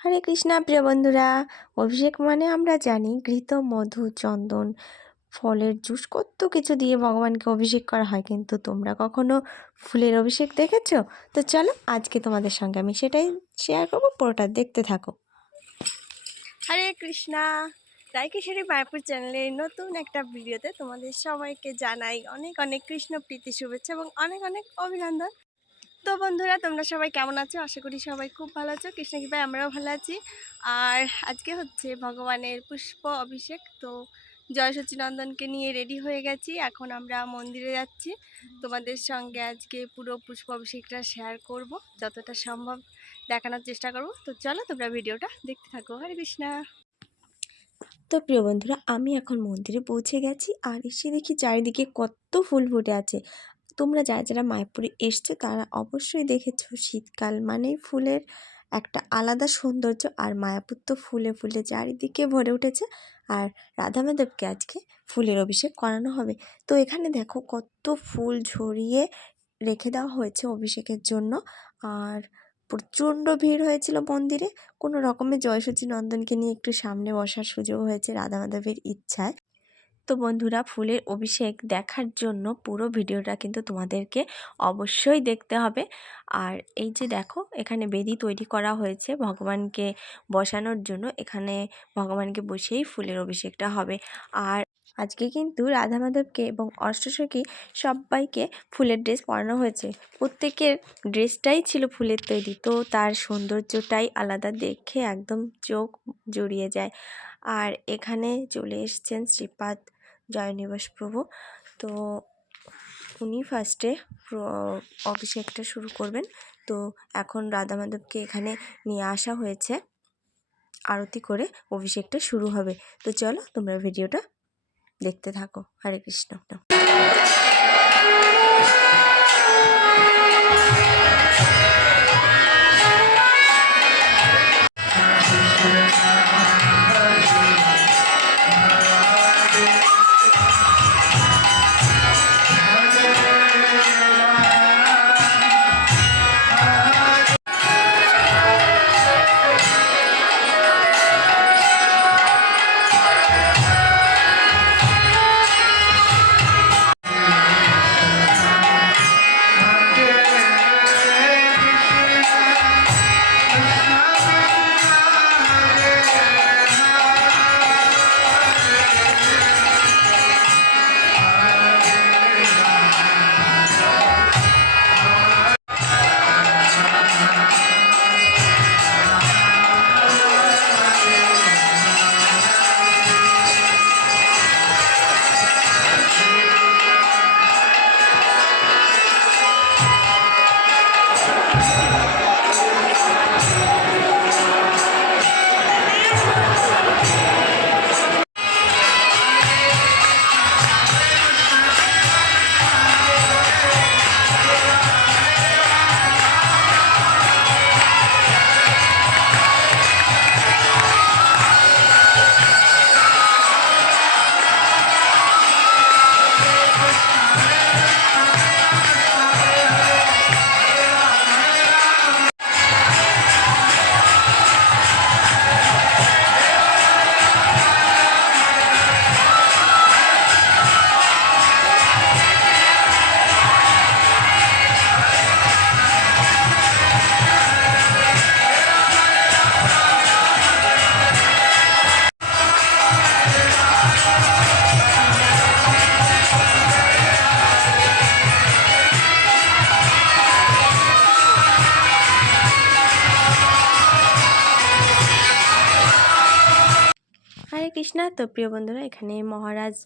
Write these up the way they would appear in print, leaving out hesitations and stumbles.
হরে কৃষ্ণা প্রিয় বন্ধুরা, অভিষেক মানে আমরা জানি ঘৃত, মধু, চন্দন, ফলের জুস কত কিছু দিয়ে ভগবানকে অভিষেক করা হয়, কিন্তু তোমরা কখনো ফুলের অভিষেক দেখেছো? তো চলো আজকে তোমাদের সঙ্গে আমি সেটাই শেয়ার করবো, পুরোটা দেখতে থাকো। হরে কৃষ্ণা, রায়কিশোরী মায়াপুর চ্যানেলের নতুন একটা ভিডিওতে তোমাদের সবাইকে জানাই অনেক অনেক কৃষ্ণ প্রীতি শুভেচ্ছা এবং অনেক অনেক অভিনন্দন। তো বন্ধুরা, তোমরা সবাই কেমন আছো? আশা করি সবাই খুব ভালো আছো। কৃষ্ণ কৃপায় আমরাও ভালো আছি। আর আজকে হচ্ছে ভগবানের পুষ্প অভিষেক। তো জয় সচ্চিনন্দনকে নিয়ে রেডি হয়ে গেছি, এখন আমরা মন্দিরে যাচ্ছি। তোমাদের সঙ্গে আজকে পুরো পুষ্প অভিষেকটা শেয়ার করব, যতটা সম্ভব দেখানোর চেষ্টা করব। তো চলো তোমরা ভিডিওটা দেখতে থাকো। হরে কৃষ্ণা। তো প্রিয় বন্ধুরা, আমি এখন মন্দিরে পৌঁছে গেছি আর এসে দেখি চারিদিকে কত ফুল ফুটে আছে। তোমরা যারা যারা মায়াপুরে এসছো তারা অবশ্যই দেখেছো, শীতকাল মানেই ফুলের একটা আলাদা সৌন্দর্য, আর মায়াপুর তো ফুলে ফুলে চারিদিকে ভরে উঠেছে। আর রাধা মাধবকে আজকে ফুলের অভিষেক করানো হবে। তো এখানে দেখো কত ফুল ঝরিয়ে রেখে দেওয়া হয়েছে অভিষেকের জন্য। আর প্রচণ্ড ভিড় হয়েছিল মন্দিরে। কোনো রকমে জয়সূচী নন্দনকে নিয়ে একটু সামনে বসার সুযোগ হয়েছে রাধা মাধবের ইচ্ছায়। তো বন্ধুরা, ফুলের অভিষেক দেখার জন্য পুরো ভিডিওটা কিন্তু তোমাদেরকে অবশ্যই দেখতে হবে। আর এই যে দেখো, এখানে বেদি তৈরি করা হয়েছে ভগবানকে বসানোর জন্য। এখানে ভগবানকে বসেই ফুলের অভিষেকটা হবে। আর আজকে কিন্তু রাধা মাধবকে এবং অষ্টসখী সবাইকে ফুলের ড্রেস পরানো হয়েছে। প্রত্যেকের ড্রেসটাই ছিল ফুলের তৈরি, তো তার সৌন্দর্যটাই আলাদা, দেখে একদম চোখ জুড়িয়ে যায়। আর এখানে চলে এসছেন শ্রীপাদ জয়নিবাস প্রভু। তো উনি ফার্স্টে অভিষেকটা শুরু করবেন। তো এখন রাধা মাধবকে এখানে নিয়ে আসা হয়েছে, আরতি করে অভিষেকটা শুরু হবে। তো চলো তোমরা ভিডিওটা দেখতে থাকো। হরে কৃষ্ণ। হরে কৃষ্ণা। তো প্রিয় বন্ধুরা, এখানে মহারাজ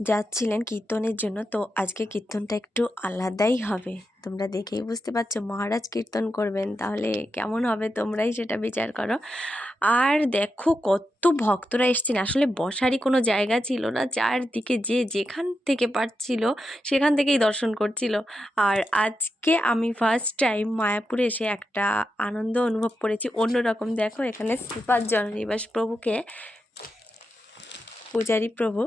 যাচ্ছিলেন কীর্তনের জন্য। তো আজকে কীর্তনটা একটু আলাদাই হবে, তোমরা দেখেই বুঝতে পারছো। মহারাজ কীর্তন করবেন, তাহলে কেমন হবে তোমরাই সেটা বিচার করো। আর দেখো কত ভক্তরা এসছেন, আসলে বসারই কোনো জায়গা ছিল না, চারদিকে যে যেখান থেকে পারছিল সেখান থেকেই দর্শন করছিল। আর আজকে আমি ফার্স্ট টাইম মায়াপুরে এসে একটা আনন্দ অনুভব করেছি অন্যরকম। দেখো এখানে শ্রীপাদ জয়নিবাস প্রভুকে পূজারী প্রভু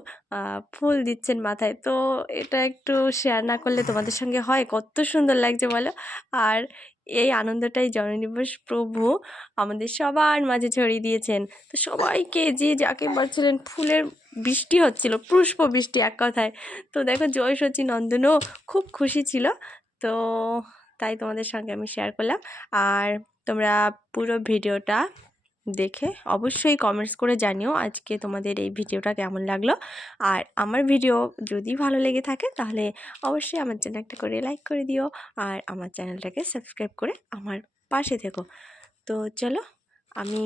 ফুল দিচ্ছেন মাথায়। তো এটা একটু শেয়ার না করলে তোমাদের সঙ্গে হয়? কত সুন্দর লাগছে বলো। আর এই আনন্দটাই জননী প্রভু আমাদের সবার মাঝে ছড়িয়ে দিয়েছেন। তো সবাইকে যে যাকে পাচ্ছিলেন ফুলের বৃষ্টি হচ্ছিল, পুষ্প বৃষ্টি এক কথায়। তো দেখো জয়সচী নন্দনও খুব খুশি ছিল। তো তাই তোমাদের সঙ্গে আমি শেয়ার করলাম। আর তোমরা পুরো ভিডিওটা দেখে অবশ্যই কমেন্টস করে জানিও আজকে তোমাদের এই ভিডিওটা কেমন লাগলো। আর আমার ভিডিও যদি ভালো লেগে থাকে তাহলে অবশ্যই আমার জন্য একটা করে লাইক করে দিও, আর আমার চ্যানেলটাকে সাবস্ক্রাইব করে আমার পাশে থেকো। তো চলো আমি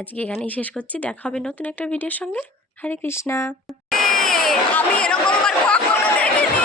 আজকে এখানেই শেষ করছি, দেখা হবে নতুন একটা ভিডিওর সঙ্গে। হরে কৃষ্ণা। আমি এরকম কখনো দেখিনি।